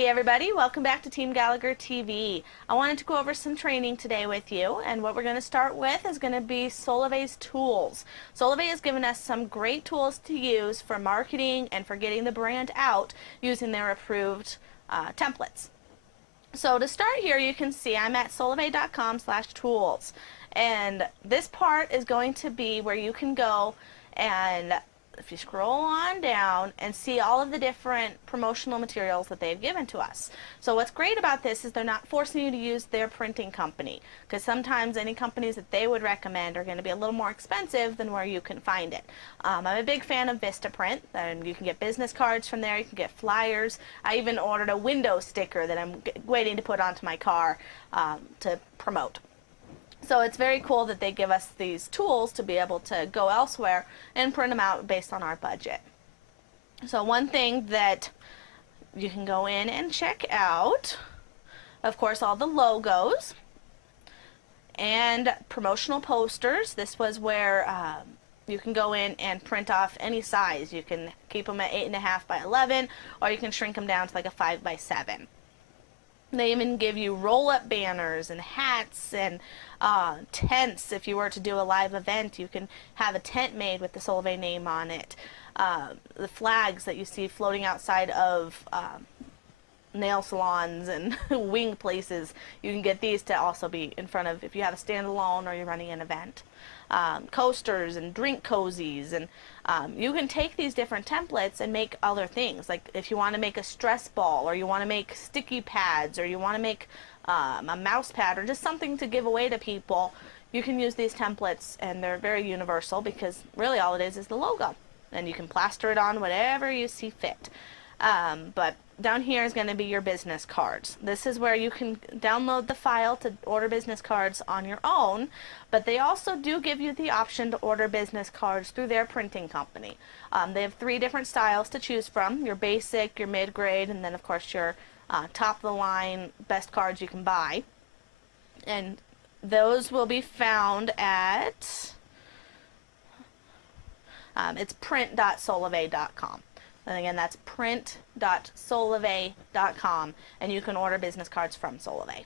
Hey everybody, welcome back to Team Gallagher TV. I wanted to go over some training today with you, and what we're going to start with is going to be Solavei's tools. Solavei has given us some great tools to use for marketing and for getting the brand out using their approved templates. So to start here, you can see I'm at solavei.com/tools, and this part is going to be where you can go and if you scroll on down and see all of the different promotional materials that they've given to us. So what's great about this is they're not forcing you to use their printing company, because sometimes any companies that they would recommend are going to be a little more expensive than where you can find it. I'm a big fan of Vistaprint, and you can get business cards from there, you can get flyers. I even ordered a window sticker that I'm waiting to put onto my car to promote. So it's very cool that they give us these tools to be able to go elsewhere and print them out based on our budget. So one thing that you can go in and check out, of course, all the logos and promotional posters. This was where you can go in and print off any size. You can keep them at 8.5 by 11, or you can shrink them down to like a 5 by 7. They even give you roll-up banners and hats and tents. If you were to do a live event, you can have a tent made with the Solavei name on it. The flags that you see floating outside of nail salons and wing places, you can get these to also be in front of if you have a standalone or you're running an event. Coasters and drink cozies, and you can take these different templates and make other things. Like if you want to make a stress ball, or you want to make sticky pads, or you want to make a mouse pad, or just something to give away to people, you can use these templates, and they're very universal because really all it is the logo, and you can plaster it on whatever you see fit. But down here is going to be your business cards. This is where you can download the file to order business cards on your own, but they also do give you the option to order business cards through their printing company. They have 3 different styles to choose from: your basic, your mid-grade, and then of course your top-of-the-line best cards you can buy. And those will be found at it's print.solavei.com. And again, that's print.solavei.com, and you can order business cards from Solavei.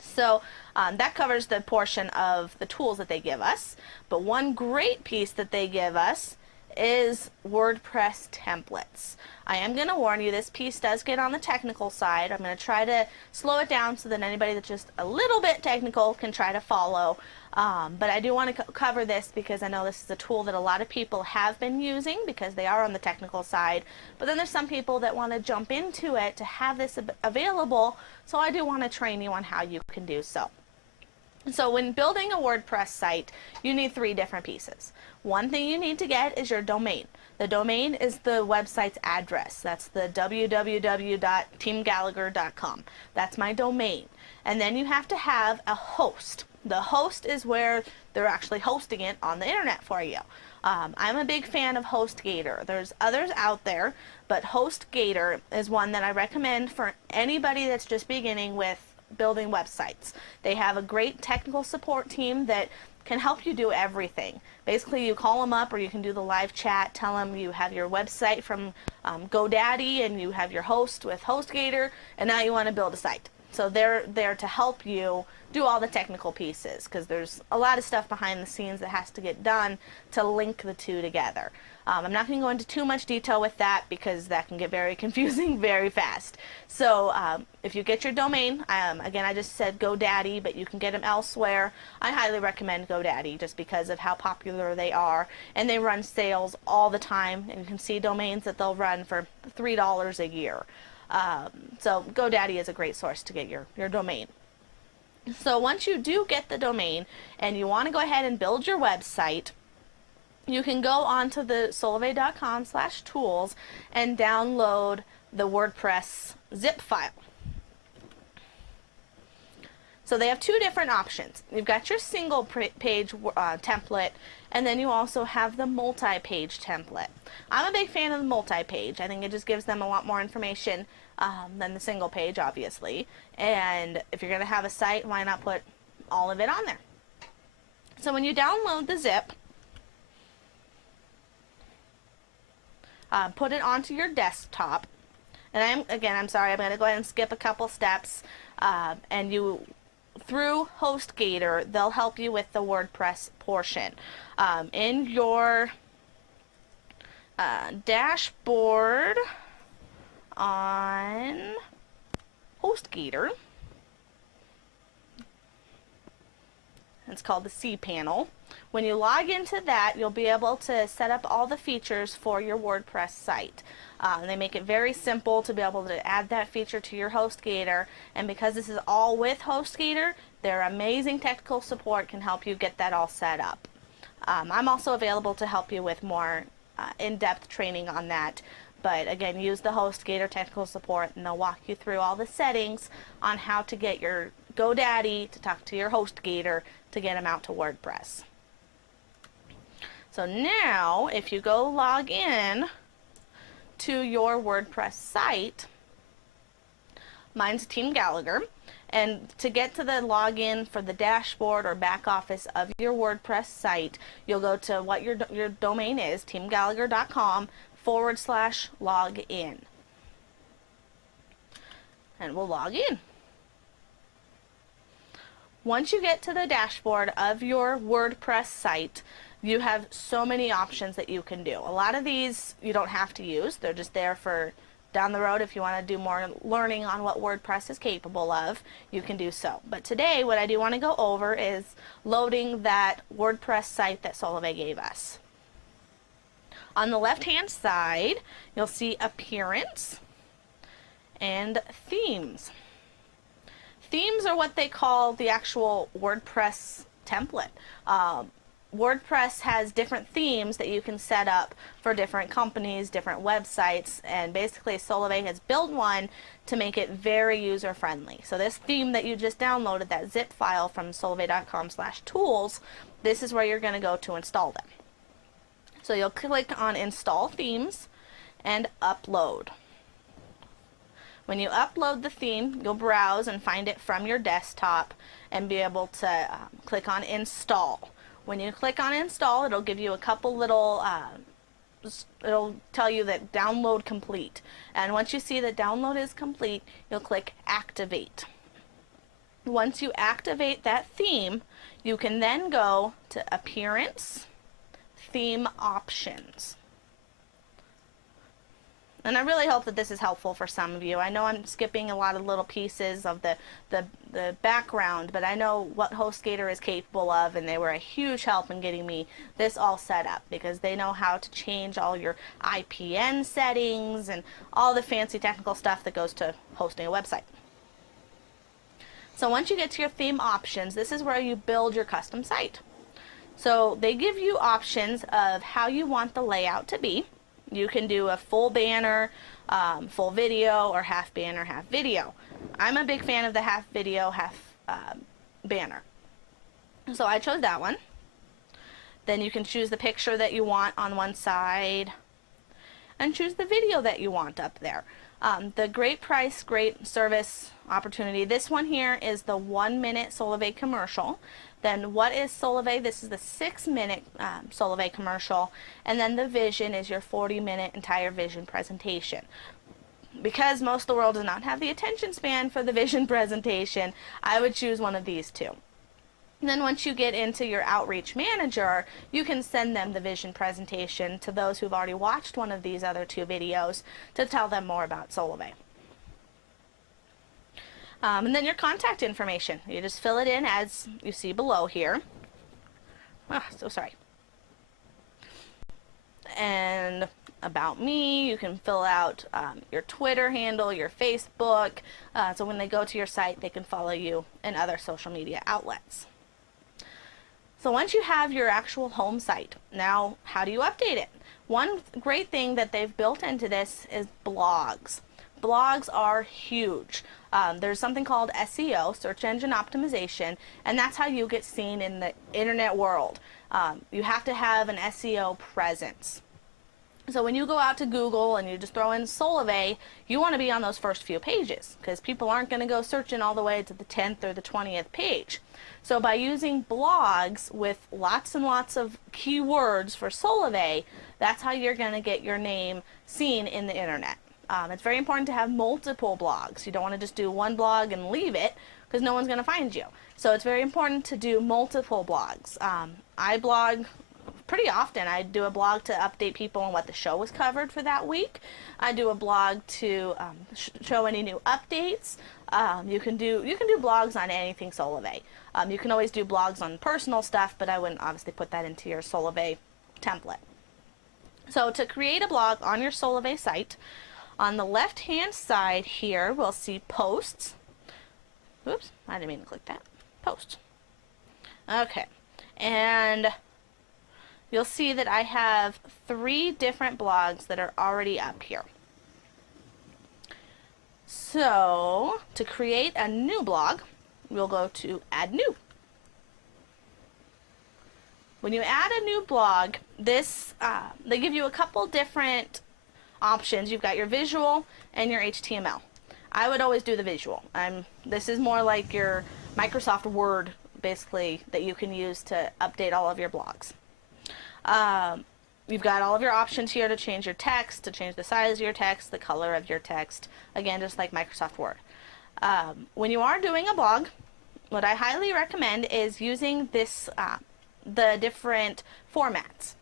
So that covers the portion of the tools that they give us. But one great piece that they give us is WordPress templates. I am going to warn you, this piece does get on the technical side. I'm going to try to slow it down so that anybody that's just a little bit technical can try to follow. But I do want to cover this because I know this is a tool that a lot of people have been using because they are on the technical side. But then there's some people that want to jump into it to have this available, so I do want to train you on how you can do so. So when building a WordPress site, you need 3 different pieces. One thing you need to get is your domain. The domain is the website's address. That's the www.teamgallagor.com. That's my domain. And then you have to have a host. The host is where they're actually hosting it on the internet for you. I'm a big fan of HostGator. There's others out there, but HostGator is one that I recommend for anybody that's just beginning with building websites. They have a great technical support team that can help you do everything. Basically, you call them up, or you can do the live chat, tell them you have your website from GoDaddy and you have your host with HostGator, and now you want to build a site. So they're there to help you do all the technical pieces, because there's a lot of stuff behind the scenes that has to get done to link the two together. I'm not going to go into too much detail with that because that can get very confusing very fast. So if you get your domain, again, I just said GoDaddy, but you can get them elsewhere. I highly recommend GoDaddy just because of how popular they are, and they run sales all the time, and you can see domains that they'll run for $3 a year. So GoDaddy is a great source to get your domain. So once you do get the domain and you want to go ahead and build your website, you can go onto the solavei.com/tools and download the WordPress zip file. So they have 2 different options. You've got your single page template, and then you also have the multi-page template. I'm a big fan of the multi-page. I think it just gives them a lot more information than the single page, obviously. And if you're going to have a site, why not put all of it on there? So when you download the zip, put it onto your desktop, And I'm sorry, I'm going to go ahead and skip a couple steps, and through HostGator, they'll help you with the WordPress portion. In your dashboard on HostGator, it's called the C panel. When you log into that, you'll be able to set up all the features for your WordPress site. They make it very simple to be able to add that feature to your HostGator, and because this is all with HostGator, their amazing technical support can help you get that all set up. I'm also available to help you with more in-depth training on that, but again, use the HostGator technical support and they'll walk you through all the settings on how to get your GoDaddy to talk to your HostGator to get them out to WordPress. So now, if you go log in to your WordPress site, mine's Team Gallagher, and to get to the login for the dashboard or back office of your WordPress site, you'll go to what your domain is, teamgallagher.com/login. And we'll log in. Once you get to the dashboard of your WordPress site, you have so many options that you can do. A lot of these you don't have to use. They're just there for down the road if you want to do more learning on what WordPress is capable of, you can do so. But today what I do want to go over is loading that WordPress site that Solavei gave us. On the left hand side, you'll see Appearance and Themes. Themes are what they call the actual WordPress template. WordPress has different themes that you can set up for different companies, different websites, and basically Solavei has built one to make it very user-friendly. So this theme that you just downloaded, that zip file from solavei.com/tools, this is where you're going to go to install them. So you'll click on Install Themes and Upload. When you upload the theme, you'll browse and find it from your desktop and be able to click on Install. When you click on Install, it'll give you a couple little, it'll tell you that download complete. And once you see that download is complete, you'll click Activate. Once you activate that theme, you can then go to Appearance, Theme Options. And I really hope that this is helpful for some of you. I know I'm skipping a lot of little pieces of the background, but I know what HostGator is capable of, and they were a huge help in getting me this all set up because they know how to change all your IPN settings and all the fancy technical stuff that goes to hosting a website. So once you get to your theme options, this is where you build your custom site. So they give you options of how you want the layout to be. You can do a full banner, full video, or half banner, half video. I'm a big fan of the half video, half banner. So I chose that one. Then you can choose the picture that you want on one side and choose the video that you want up there. The great price, great service opportunity. This one here is the 1-minute Solavei commercial. Then what is Solavei? This is the 6-minute Solavei commercial. And then the vision is your 40-minute entire vision presentation. Because most of the world does not have the attention span for the vision presentation, I would choose one of these two. And then once you get into your outreach manager, you can send them the vision presentation to those who've already watched one of these other two videos to tell them more about Solavei. And then your contact information. You just fill it in as you see below here. So sorry. And about me, you can fill out your Twitter handle, your Facebook, so when they go to your site, they can follow you in other social media outlets. So once you have your actual home site, now how do you update it? One great thing that they've built into this is blogs. Blogs are huge. There's something called SEO, search engine optimization, and that's how you get seen in the internet world. You have to have an SEO presence. So when you go out to Google and you just throw in Solavei, you want to be on those first few pages because people aren't going to go searching all the way to the 10th or the 20th page. So by using blogs with lots and lots of keywords for Solavei, that's how you're going to get your name seen in the internet. It's very important to have multiple blogs. You don't want to just do one blog and leave it because no one's going to find you. So it's very important to do multiple blogs. I blog pretty often. I do a blog to update people on what the show was covered for that week. I do a blog to show any new updates. You can do blogs on anything Solavei. You can always do blogs on personal stuff, but I wouldn't obviously put that into your Solavei template. So to create a blog on your Solavei site, on the left hand side here we'll see posts. Oops, I didn't mean to click that. Posts. Okay, and you'll see that I have 3 different blogs that are already up here. So to create a new blog, we'll go to Add New. When you add a new blog, they give you a couple different options. You've got your visual and your HTML. I would always do the visual. This is more like your Microsoft Word, basically, that you can use to update all of your blogs. You've got all of your options here to change your text, to change the size of your text, the color of your text, again, just like Microsoft Word. When you are doing a blog, what I highly recommend is using the different formats.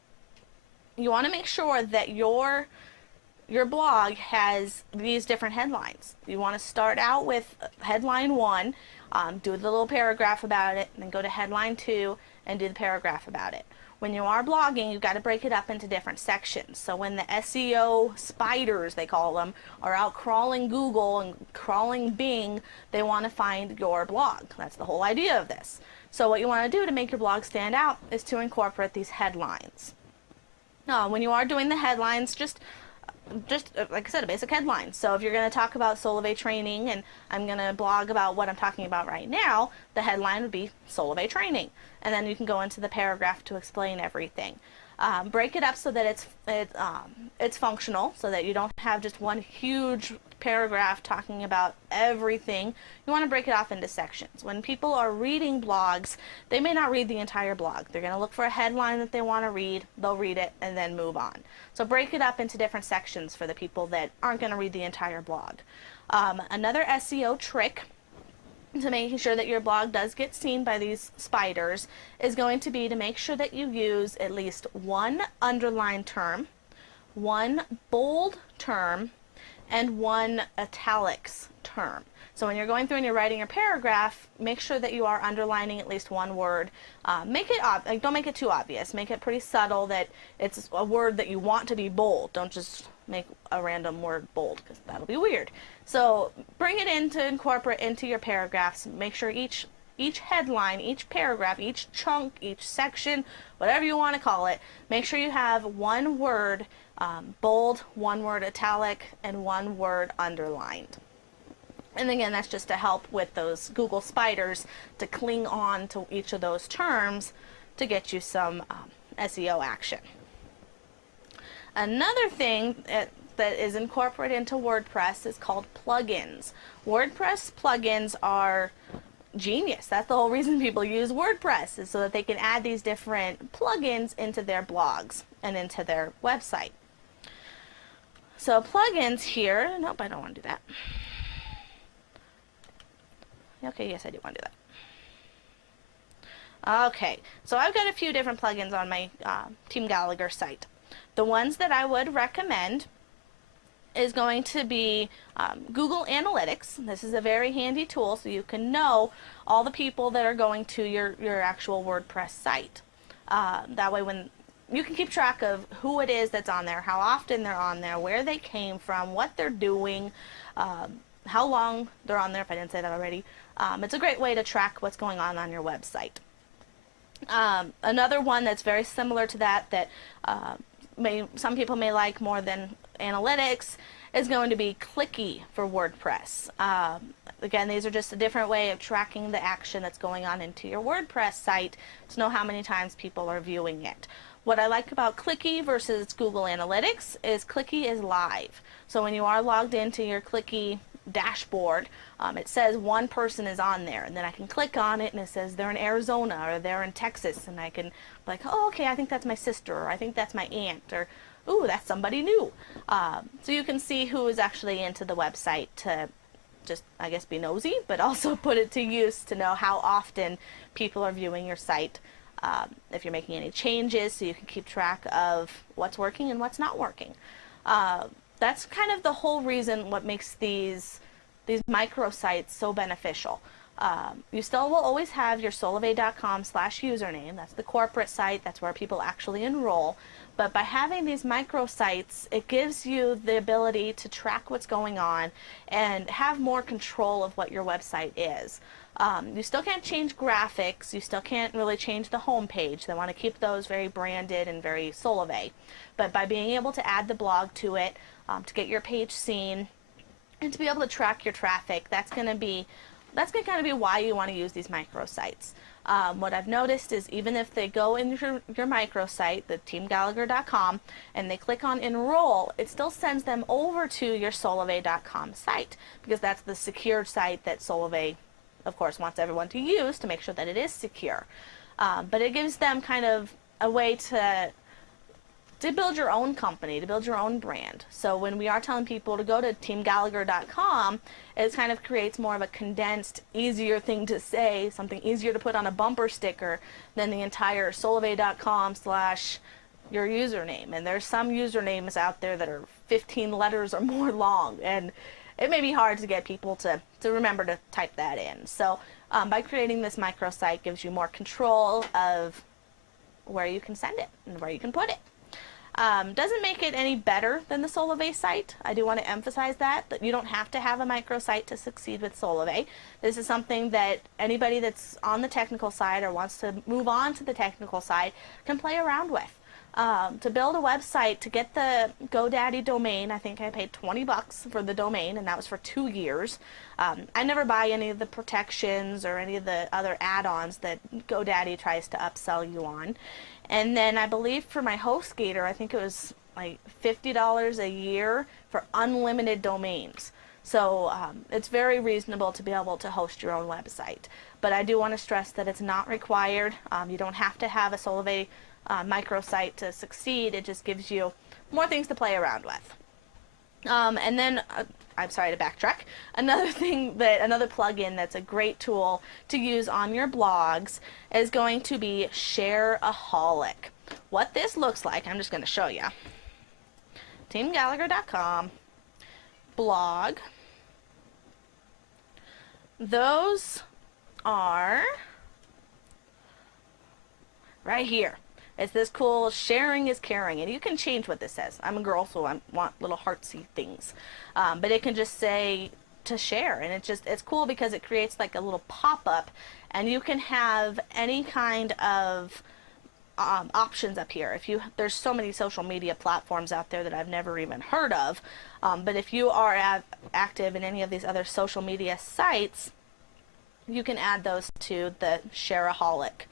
You want to make sure that your blog has these different headlines. You want to start out with headline 1, do the little paragraph about it, and then go to headline 2 and do the paragraph about it. When you are blogging, you've got to break it up into different sections. So when the SEO spiders, they call them, are out crawling Google and crawling Bing, they want to find your blog. That's the whole idea of this. So what you want to do to make your blog stand out is to incorporate these headlines. When you are doing the headlines, just like I said, a basic headline. So if you're going to talk about Solavei training, and I'm going to blog about what I'm talking about right now, the headline would be Solavei training, and then you can go into the paragraph to explain everything. Break it up so that it's functional, so that you don't have just one huge paragraph talking about everything. You want to break it off into sections. When people are reading blogs, they may not read the entire blog. They're going to look for a headline that they want to read, they'll read it, and then move on. So break it up into different sections for the people that aren't going to read the entire blog. Another SEO trick to making sure that your blog does get seen by these spiders is going to be to make sure that you use at least 1 underlined term, 1 bold term, and 1 italics term. So when you're going through and you're writing your paragraph, make sure that you are underlining at least 1 word. Don't make it too obvious. Make it pretty subtle that it's a word that you want to be bold. Don't just make a random word bold, because that'll be weird. So bring it in to incorporate into your paragraphs. Make sure each headline, each paragraph, each chunk, each section, whatever you want to call it, make sure you have 1 word bold, 1 word italic, and 1 word underlined. And again, that's just to help with those Google spiders to cling on to each of those terms to get you some SEO action. Another thing that is incorporated into WordPress is called plugins. WordPress plugins are genius. That's the whole reason people use WordPress, is so that they can add these different plugins into their blogs and into their website. So plugins here, nope, I don't want to do that. Okay, yes, I do want to do that. Okay, so I've got a few different plugins on my Team Gallagher site. The ones that I would recommend is going to be Google Analytics. This is a very handy tool, so you can know all the people that are going to your actual WordPress site. That way when you can keep track of who it is that's on there, how often they're on there, where they came from, what they're doing, how long they're on there, if I didn't say that already. It's a great way to track what's going on your website. Another one that's very similar to that some people may like more than Analytics is going to be Clicky for WordPress. Again, these are just a different way of tracking the action that's going on into your WordPress site to know how many times people are viewing it. What I like about Clicky versus Google Analytics is Clicky is live. So when you are logged into your Clicky dashboard, it says 1 person is on there, and then I can click on it and it says they're in Arizona or they're in Texas, and I can be like, oh, okay, I think that's my sister, or I think that's my aunt, or ooh, that's somebody new. So you can see who is actually into the website to just, I guess, be nosy, but also put it to use to know how often people are viewing your site. If you're making any changes, so you can keep track of what's working and what's not working. That's kind of the whole reason what makes these microsites so beneficial. You still will always have your solavei.com/username. That's the corporate site. That's where people actually enroll. But by having these microsites, it gives you the ability to track what's going on and have more control of what your website is. You still can't change graphics. You still can't really change the home page. They want to keep those very branded and very Solavei. But by being able to add the blog to it, to get your page seen, and to be able to track your traffic, that's going to kind of be why you want to use these microsites. What I've noticed is even if they go in your microsite, the TeamGalegor.com, and they click on enroll, it still sends them over to your Solavei.com site, because that's the secured site that Solavei, of course, wants everyone to use to make sure that it is secure. But it gives them kind of a way to build your own company, to build your own brand. So when we are telling people to go to TeamGalegor.com, it kind of creates more of a condensed, easier thing to say, something easier to put on a bumper sticker than the entire Solavei.com / your username. And there's some usernames out there that are 15 letters or more long, and it may be hard to get people to remember to type that in. So by creating this microsite gives you more control of where you can send it and where you can put it. Doesn't make it any better than the Solavei site. I do want to emphasize that you don't have to have a microsite to succeed with Solavei. This is something that anybody that's on the technical side or wants to move on to the technical side can play around with. To build a website, to get the GoDaddy domain, I think I paid $20 for the domain, and that was for 2 years. I never buy any of the protections or any of the other add-ons that GoDaddy tries to upsell you on. And then I believe for my HostGator, I think it was like $50 a year for unlimited domains. So it's very reasonable to be able to host your own website. But I do want to stress that it's not required. You don't have to have a Solavei microsite to succeed. It just gives you more things to play around with. And then, I'm sorry to backtrack, another plugin that's a great tool to use on your blogs is going to be Shareaholic. What this looks like, I'm just going to show you. TeamGalegor.com, blog. Those are right here. It's this cool sharing is caring, and you can change what this says. I'm a girl, so I want little heartsy things, but it can just say to share, and it's cool because it creates like a little pop-up, and you can have any kind of options up here. There's so many social media platforms out there that I've never even heard of, but if you are active in any of these other social media sites, you can add those to the Shareaholic.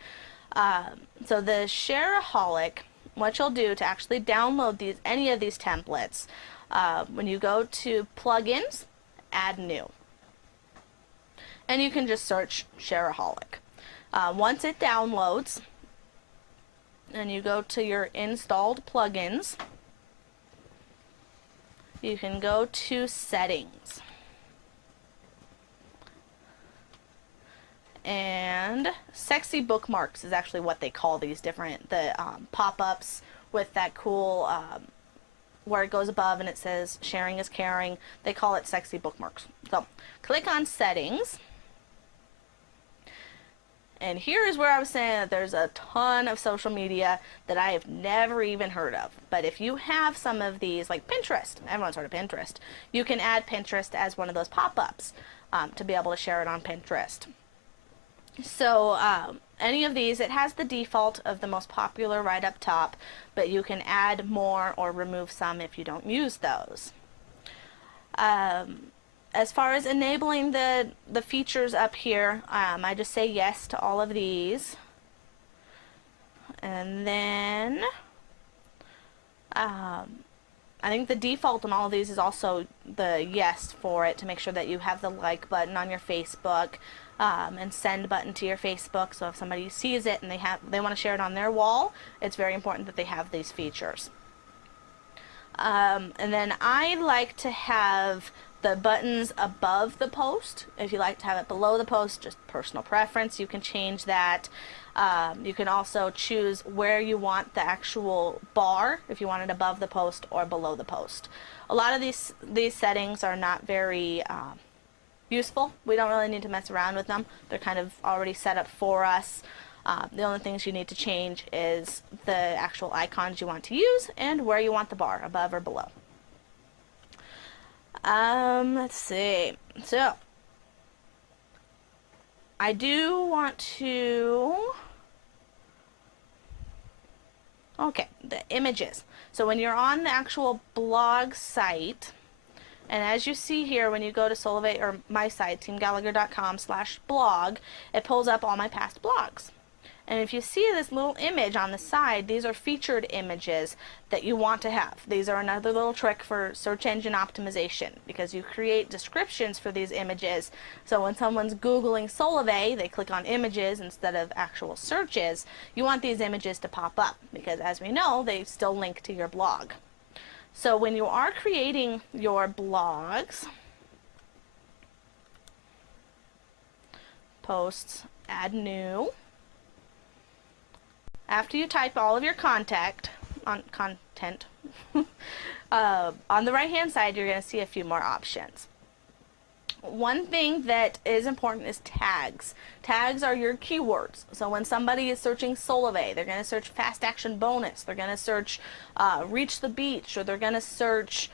So the Shareaholic, what you'll do to actually download any of these templates, when you go to plugins, add new, and you can just search Shareaholic. Once it downloads and you go to your installed plugins, you can go to settings. And sexy bookmarks is actually what they call these the pop-ups with that cool where it goes above and it says sharing is caring. They call it sexy bookmarks. So click on settings, and here is where I was saying that there's a ton of social media that I have never even heard of. But if you have some of these, like Pinterest, everyone's heard of Pinterest, you can add Pinterest as one of those pop-ups to be able to share it on Pinterest. So any of these, it has the default of the most popular right up top, but you can add more or remove some if you don't use those. As far as enabling the features up here, I just say yes to all of these. And then I think the default on all of these is also the yes for it, to make sure that you have the like button on your Facebook, and send button to your Facebook. So if somebody sees it and they want to share it on their wall, it's very important that they have these features. And then I like to have the buttons above the post. If you like to have it below the post, just personal preference, you can change that. You can also choose where you want the actual bar, if you want it above the post or below the post. A lot of these settings are not very useful. We don't really need to mess around with them. They're kind of already set up for us. The only things you need to change is the actual icons you want to use and where you want the bar, above or below. Let's see. So, I do want to... Okay, the images. So when you're on the actual blog site, and as you see here, when you go to Solavei, or my site, teamgallagor.com/blog, it pulls up all my past blogs. And if you see this little image on the side, these are featured images that you want to have. These are another little trick for search engine optimization, because you create descriptions for these images. So when someone's Googling Solavei, they click on images instead of actual searches. You want these images to pop up, because as we know, they still link to your blog. So when you are creating your blogs, posts, add new. After you type all of your content, on the right hand side, you're going to see a few more options. One thing that is important is tags. Tags are your keywords. So when somebody is searching Solavei, they're going to search fast action bonus, they're going to search reach the beach, or they're going to search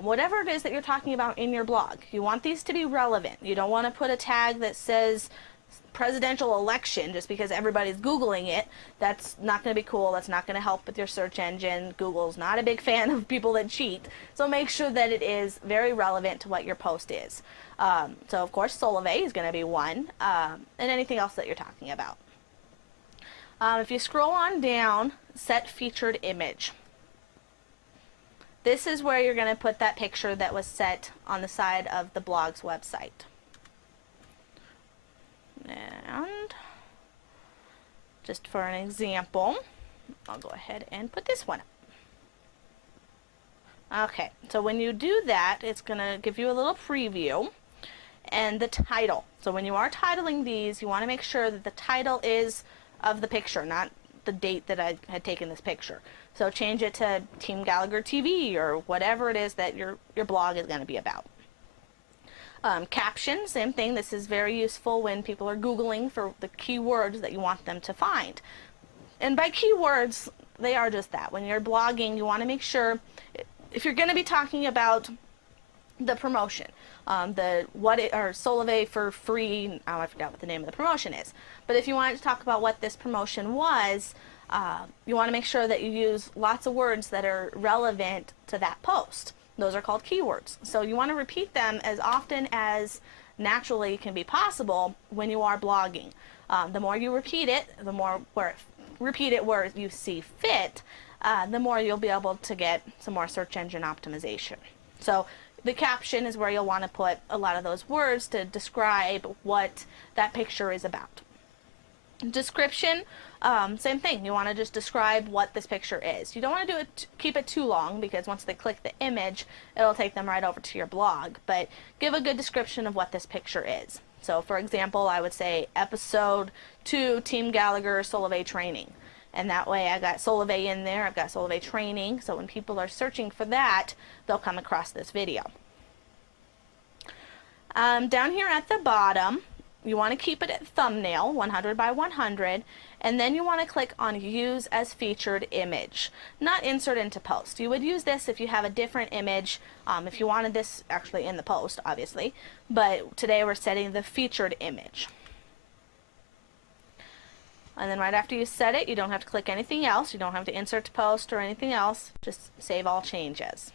whatever it is that you're talking about in your blog. You want these to be relevant. You don't want to put a tag that says presidential election just because everybody's Googling it. That's not going to be cool. That's not going to help with your search engine. Google's not a big fan of people that cheat. So make sure that it is very relevant to what your post is. So of course Solavei is going to be one, and anything else that you're talking about. If you scroll on down, set featured image. This is where you're going to put that picture that was set on the side of the blog's website. And just for an example, I'll go ahead and put this one up. Okay, so when you do that, it's going to give you a little preview and the title. So when you are titling these, you want to make sure that the title is of the picture, not the date that I had taken this picture. So change it to TeamGalegorTV or whatever it is that your blog is going to be about. Caption, same thing. This is very useful when people are Googling for the keywords that you want them to find. And by keywords, they are just that. When you're blogging, you want to make sure, if you're going to be talking about the promotion, or Solavei for free, oh, I forgot what the name of the promotion is. But if you wanted to talk about what this promotion was, you want to make sure that you use lots of words that are relevant to that post. Those are called keywords. So you want to repeat them as often as naturally can be possible when you are blogging. The more you repeat it, the more repeat it where you see fit, the more you'll be able to get some more search engine optimization. So the caption is where you'll want to put a lot of those words to describe what that picture is about. Description, same thing. You want to just describe what this picture is. You don't want to do it, keep it too long, because once they click the image, it'll take them right over to your blog. But give a good description of what this picture is. So, for example, I would say Episode 2, Team Gallagher Solavei Training. And that way I got Solavei in there, I've got Solavei Training, so when people are searching for that, they'll come across this video. Down here at the bottom, you want to keep it at thumbnail, 100 by 100, and then you want to click on Use as Featured Image, not Insert into Post. You would use this if you have a different image, if you wanted this actually in the post, obviously, but today we're setting the featured image. And then right after you set it, you don't have to click anything else. You don't have to insert to post or anything else. Just save all changes.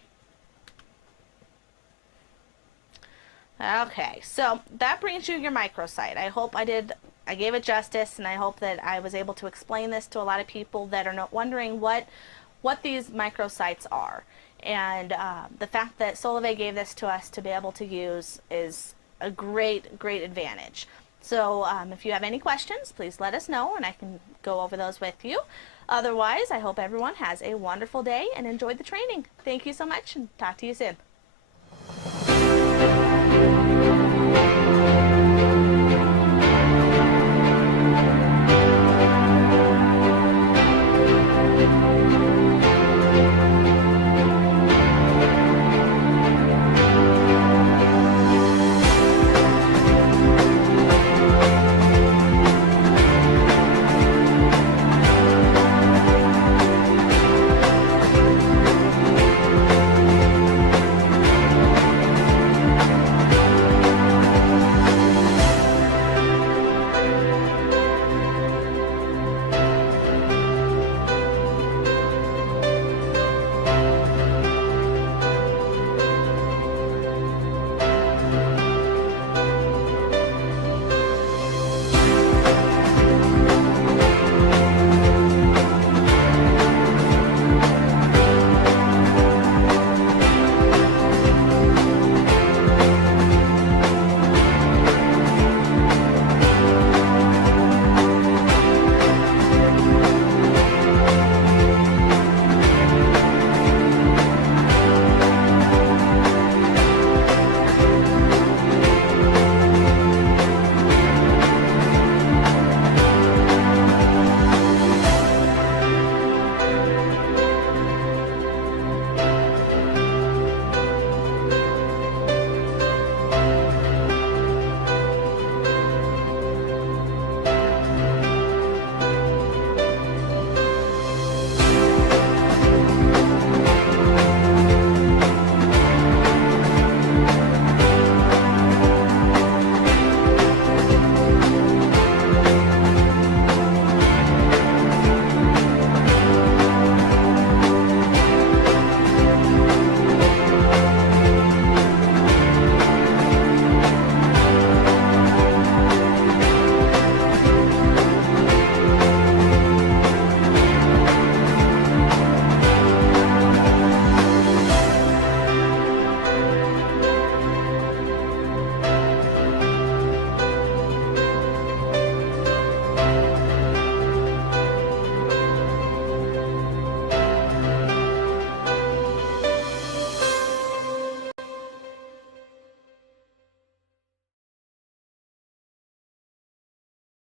Okay, so that brings you your microsite. I hope I gave it justice, and I hope that I was able to explain this to a lot of people that are not wondering what these microsites are. And the fact that Solavei gave this to us to be able to use is a great advantage. So if you have any questions, please let us know, and I can go over those with you. Otherwise, I hope everyone has a wonderful day and enjoyed the training. Thank you so much and talk to you soon.